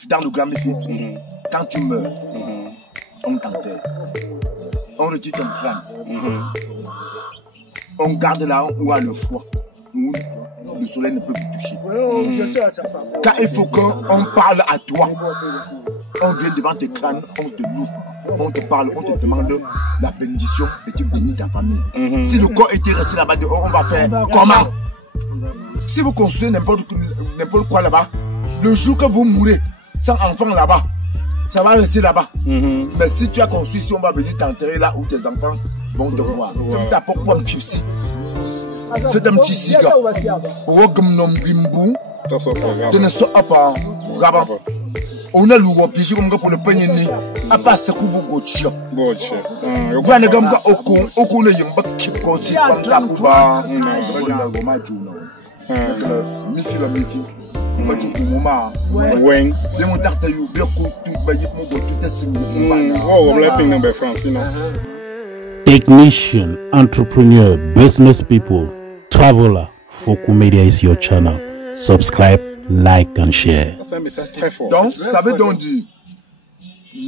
MIF, dans le grand MIF, quand tu meurs, on t'enterre. On retire ton crâne. On garde là où a le foie, où le soleil ne peut plus toucher. Quand il faut qu'on parle à toi, on vient devant tes crânes, on te loue, on te parle, on te demande la bénédiction et tu bénis ta famille. Si le corps était resté là-bas dehors, on va faire comment? Si vous construisez n'importe quoi là-bas, le jour que vous mourrez sans enfant là-bas, ça va rester là-bas. Mais si tu as construit, si on va venir t'enterrer là où tes enfants vont te voir. C'est ta propre petit ici. C'est un petit cigare. On a l'ouvre piégé comme pour le panier. À part ce que vous goûtez. Vous avez un peu au cou de yamba qui continue comme la pouba. Technician, entrepreneur, business people, traveler, Foku Media is your channel. Subscribe, like and share. C'est un message très fort. Donc, ça veut donc dire,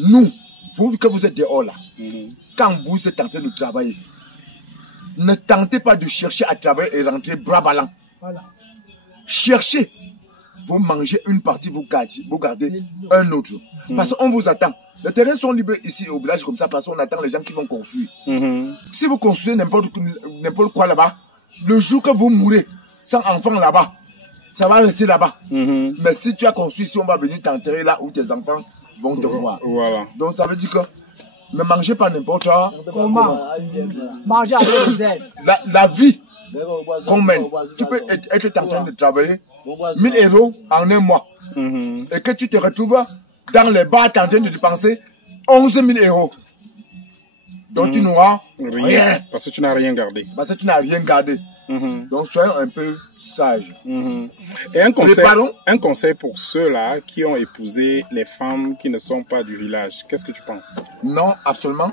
nous, vous que vous êtes dehors là, quand vous êtes en train de travailler, ne tentez pas de chercher à travailler et rentrer bras ballants. Cherchez. Vous mangez une partie, vous gardez un autre. Parce qu'on vous attend. Les terrains sont libres ici au village comme ça parce qu'on attend les gens qui vont construire. Si vous construisez n'importe quoi là-bas, le jour que vous mourrez sans enfant là-bas, ça va rester là-bas. Mais si tu as construit, si on va venir t'enterrer là où tes enfants vont te voir. Voilà. Donc ça veut dire que ne mangez pas n'importe comment. Mangez avec les ailes. La vie qu'on mène, tu peux être en train de travailler 1000 € en un mois. Et que tu te retrouves dans les bars en train de dépenser 11 000 €. Donc tu n'auras rien. Parce que tu n'as rien gardé. Parce que tu n'as rien gardé. Donc soyons un peu sages. Et un conseil pour ceux-là qui ont épousé les femmes qui ne sont pas du village. Qu'est-ce que tu penses? Non, absolument.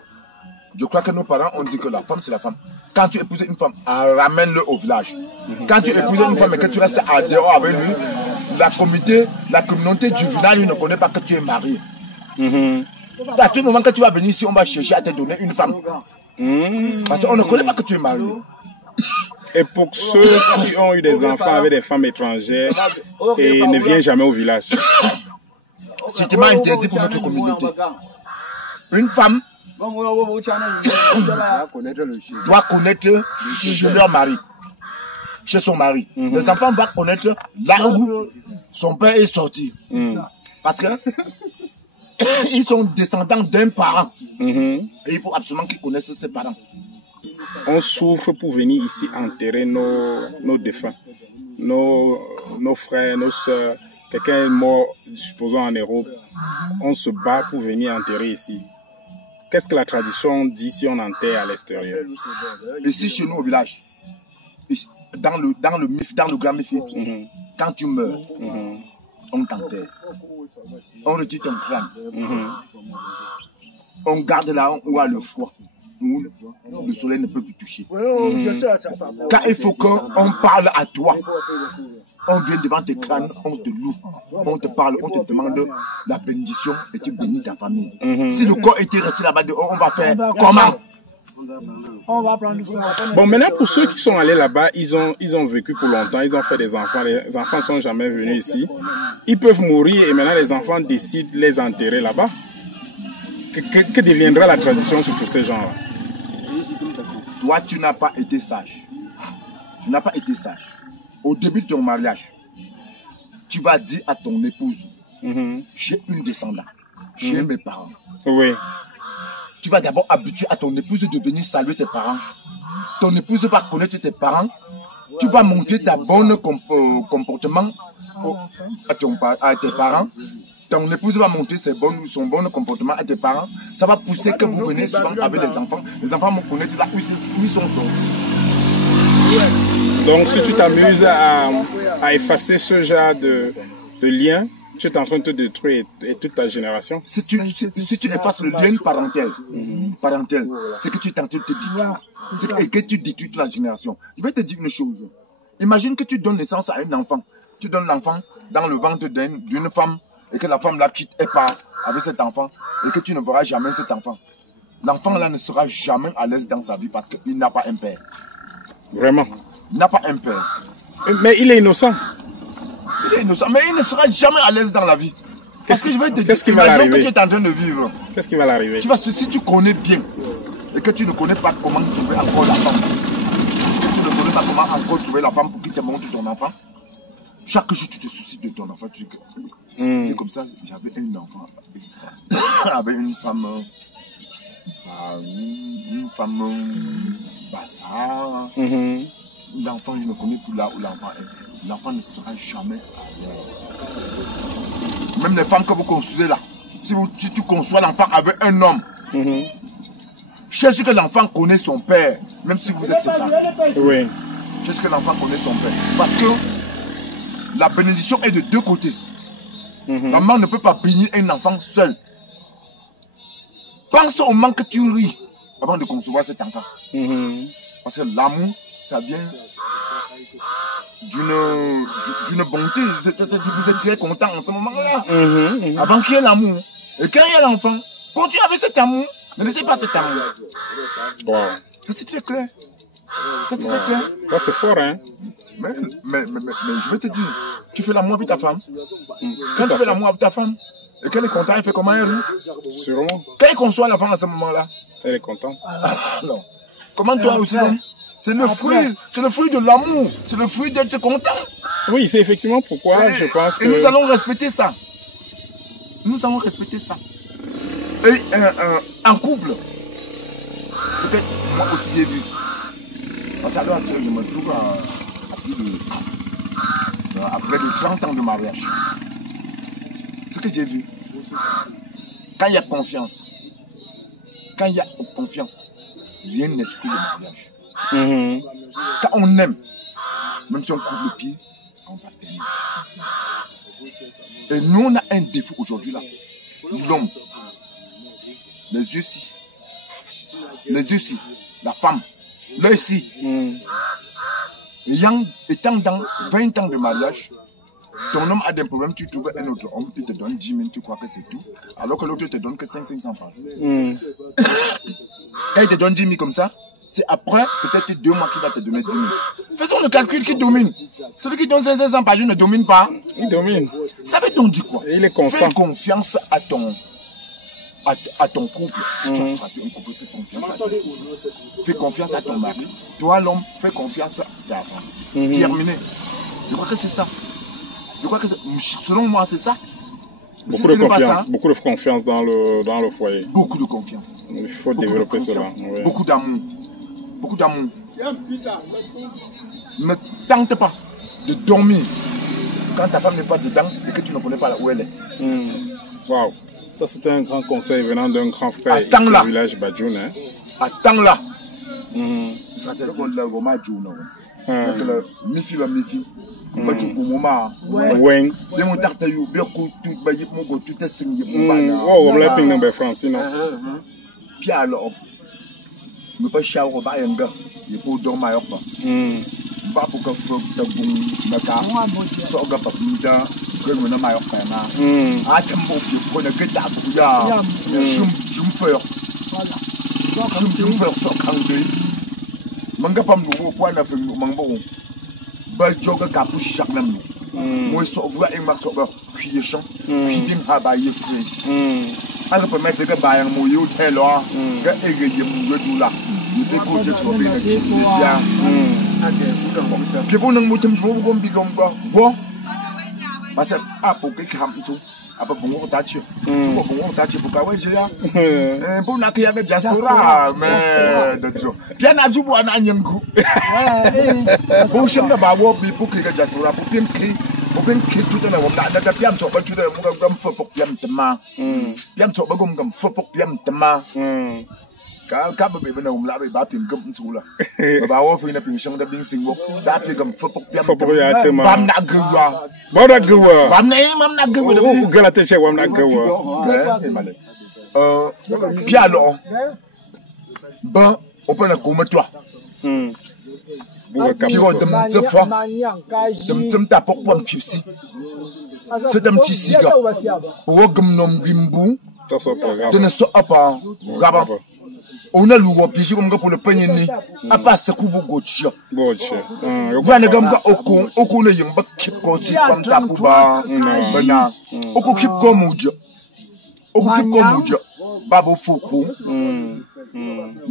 Je crois que nos parents ont dit que la femme, c'est la femme. Quand tu épouses une femme, ramène-le au village. Quand tu épouses une femme et que tu restes à dehors avec lui, la communauté du village ne connaît pas que tu es marié. À tout moment que tu vas venir ici, on va chercher à te donner une femme. Parce qu'on ne connaît pas que tu es marié. Et pour ceux qui ont eu des enfants avec des femmes étrangères et ne viennent jamais au village. C'est tellement interdit pour notre communauté. Une femme doit connaître chez leur mari, chez son mari. Les enfants vont connaître là où son père est sorti. Parce que ils sont descendants d'un parent. Et il faut absolument qu'ils connaissent ses parents. On souffre pour venir ici enterrer nos défunts, nos frères, nos soeurs. Quelqu'un est mort, supposons en Europe. On se bat pour venir enterrer ici. Qu'est-ce que la tradition dit si on enterre à l'extérieur? Ici, chez nous au village, dans le MIF, dans le grand MIF, quand tu meurs, on t'enterre. On retire ton crâne. On garde là où a le foie, où le soleil ne peut plus toucher. Quand il faut qu'on parle à toi, on vient devant tes crânes, on te loue, on te parle, on te demande la bénédiction et tu bénis ta famille. Si le corps était resté là-bas dehors, on va faire comment? On va prendre bon, maintenant pour ceux qui sont allés là-bas, ils ont vécu pour longtemps, ils ont fait des enfants, les enfants ne sont jamais venus ici. Ils peuvent mourir et maintenant les enfants décident de les enterrer là-bas. Que deviendra la tradition sur tous ces gens-là? Toi, tu n'as pas été sage. Tu n'as pas été sage. Au début de ton mariage, tu vas dire à ton épouse, j'ai une descendante, j'ai mes parents. Oui. Tu vas d'abord habituer à ton épouse de venir saluer tes parents. Ton épouse va connaître tes parents. Tu vas montrer ta bonne comportement à tes parents. Ton épouse va montrer son bon comportement à tes parents. Ça va pousser que vous venez souvent avec les enfants. Les enfants vont connaître là où ils sont sortis. Donc si tu t'amuses à effacer ce genre de lien, tu es en train de te détruire et toute ta génération. Si tu effaces le lien parentel, c'est que tu es en train de te détruire. Et que tu détruis toute la génération. Je vais te dire une chose. Imagine que tu donnes naissance à un enfant. Tu donnes l'enfant dans le ventre d'une femme et que la femme là quitte et part avec cet enfant et que tu ne verras jamais cet enfant, l'enfant là ne sera jamais à l'aise dans sa vie parce qu'il n'a pas un père. Vraiment. Il n'a pas un père. Mais il est innocent. Il est innocent, mais il ne sera jamais à l'aise dans la vie. Parce que je vais te dire, qu'est-ce qui va imagine que l'arriver? tu es en train de vivre. Qu'est-ce qui va l'arriver? Tu vas, si tu connais bien et que tu ne connais pas comment trouver encore la femme, que tu ne connais pas comment encore trouver la femme pour qu'il te montre ton enfant, chaque jour tu te soucies de ton enfant. Tu dis que, et comme ça, j'avais un enfant avec une femme, bassard. L'enfant, je ne connais plus là où l'enfant est. L'enfant ne sera jamais à l'aise. Même les femmes que vous construisez là, si tu conçois l'enfant avec un homme, cherchez que l'enfant connaît son père, même si vous êtes séparés. Oui. Cherchez que l'enfant connaît son père. Parce que la bénédiction est de deux côtés. La maman ne peut pas bénir un enfant seul. Pense au manque que tu ris avant de concevoir cet enfant. Parce que l'amour, ça vient d'une bonté. Vous êtes très content en ce moment-là. Avant qu'il y ait l'amour. Et quand il y a l'enfant, continue avec cet amour. Ne laissez pas cet amour. Wow. Ça c'est très clair. Ça c'est très clair. Ça c'est fort, hein? Mais je vais te dire, tu fais l'amour avec ta femme. Quand tu fais l'amour avec ta femme, et qu'elle est contente, elle fait comment elle rit? Sûrement. Quand elle conçoit la femme à ce moment-là. Elle est contente. Non. Comment toi aussi, non? C'est le fruit de l'amour, c'est le fruit d'être content. Oui, c'est effectivement pourquoi je pense que... Et nous allons respecter ça. Nous allons respecter ça. Et en couple, ce que moi aussi j'ai vu. Parce qu'à l'heure actuelle, je me trouve à près de 30 ans de mariage. Ce que j'ai vu, quand il y a confiance, rien n'exclut le mariage. Quand on aime, même si on coupe le pied, on va aimer. Et nous, on a un défaut aujourd'hui là. L'homme, les yeux ci, la femme, l'œil ci. Étant dans 20 ans de mariage, ton homme a des problèmes, tu trouves un autre homme, il te donne 10 000, tu crois que c'est tout, alors que l'autre te donne que 500 par jour. Quand il te donne 10 000 comme ça, c'est après peut-être 2 mois qu'il va te donner 10 000. Faisons le calcul qui domine. Celui qui donne 500 par jour ne domine pas. Il domine. Ça veut donc dire quoi? Et il est constant. Fais confiance à ton couple. Si tu as choisi un couple, fais confiance à ton couple. Fais confiance à ton mari. Toi, l'homme, fais confiance à ta femme. Terminé. Je crois que c'est ça. Selon moi, c'est ça. Beaucoup de confiance. Beaucoup de confiance dans le foyer. Beaucoup de confiance. Il faut développer cela. Oui. Beaucoup d'amour. Beaucoup d'amour. Ne tente pas de dormir quand ta femme n'est pas dedans et que tu ne connais pas où elle est. Waouh. Ça, c'était un grand conseil venant d'un grand frère ici au village Badjoun. Hein? Attends-là. Ça te répond là, vraiment, Badjoun. Mifi. Ouais. Puis alors, je ne peux pas chouer pas un gars, il faut dormir pas. Pas pour que faut te bon, d'accord. So gars pas mida, que nous n'avons pas na. Ah tembo puis pour ne que ta bouya. Je me fais. Je me fais so quand deux. Manga pas me quoi na fait mango. Ba joga capu chaque même. Moi so voix et marque so puis champ, puis bien haba y fait. Alors pour mettre que ba yang mo yo telo, que égayé mo do là. Il est côté trop bien. Puis pour nous montrer je vous comprends comme quoi bon parce que pour que campo apa bongo tachi tu bongo tachi pour ka weje ya pour na que ya diaspora mais de jo bien na ju bo na nyangu bon chema ba wo bi pour que diaspora pour bien que tout na wo da piam to ba tu de mo gam fo pour piam tema piam to ba gam fo pour piam tema Quand bébé n'a pas de bapin comme tout là, bah on fait une pétition de bien sing da pi comme faut pour bien bam na gwa bam na gwa o galate che wam na gwa puis alors ben on peut la comme toi Piro dem zefa. Dem ta pok pom chipsi. Dem chisiga. Wogum nom gimbu. Dene so apa raba. On a l'ouvre pigi comme pour le panier ni. A pas ce coup gochia. Gwana gamba oko ne yimba kip ko ti pam ta puba. Bana. Oko kip ko mujo. Oko kip ko mujo. Babo foko.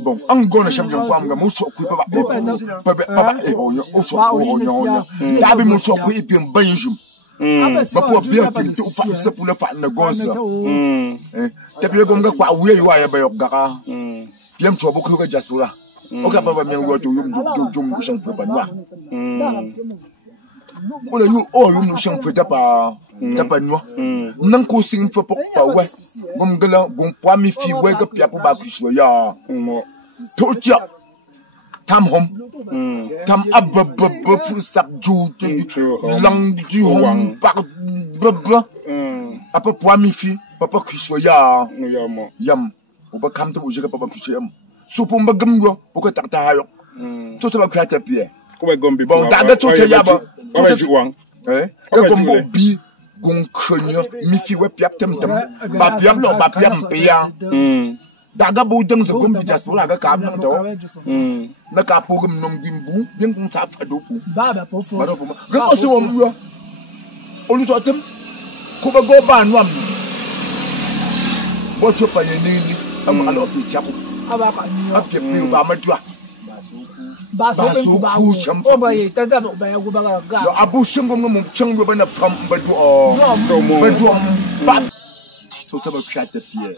Bon, on gonna champion kwa mga muso ku papa e onyo oso onyo. Dabi muso ku ipim banjum. Ma po bien que tu fasses pour le faire négoce. Depuis que on kwa wiye wa ya ba yokaka. Bien tu beaucoup que diaspora. O ka baba mi wo to yum ku shan fe banwa. O le yu o yum shan fe tapa nwa. Nan ko sin fe pok pa we. Gom gala gon po mi fi we ga pia po ba ku so ya. To tia tam hom tam abba fu sak ju lang du hom par baba apa po mi fi papa ku so ya yam o ba kam to o jega papa ku so yam so po mba gam yo o ko takta hayo to to ba ka ta pie ko be gombi bon da to te ya ba to te juan ka gombo bi gon khnyo mi fi we piap tem ba piap lo ba piap pia daga bo dang se gombi diaspora ga ka nam to na ka po gum nom bimbu yen kun sa fa do pu ba po fo ga ko so mo yo o lu so tem ko ba go ba nwam bo cho pa yen ni am ala opi chapo aba ka ni a pie pie ba ma dua ba so ba o ba ye ta ta ba ya go ba ga yo abu shim gum mo chang ba na pam ba do o ba do ba to ta ba chat de pie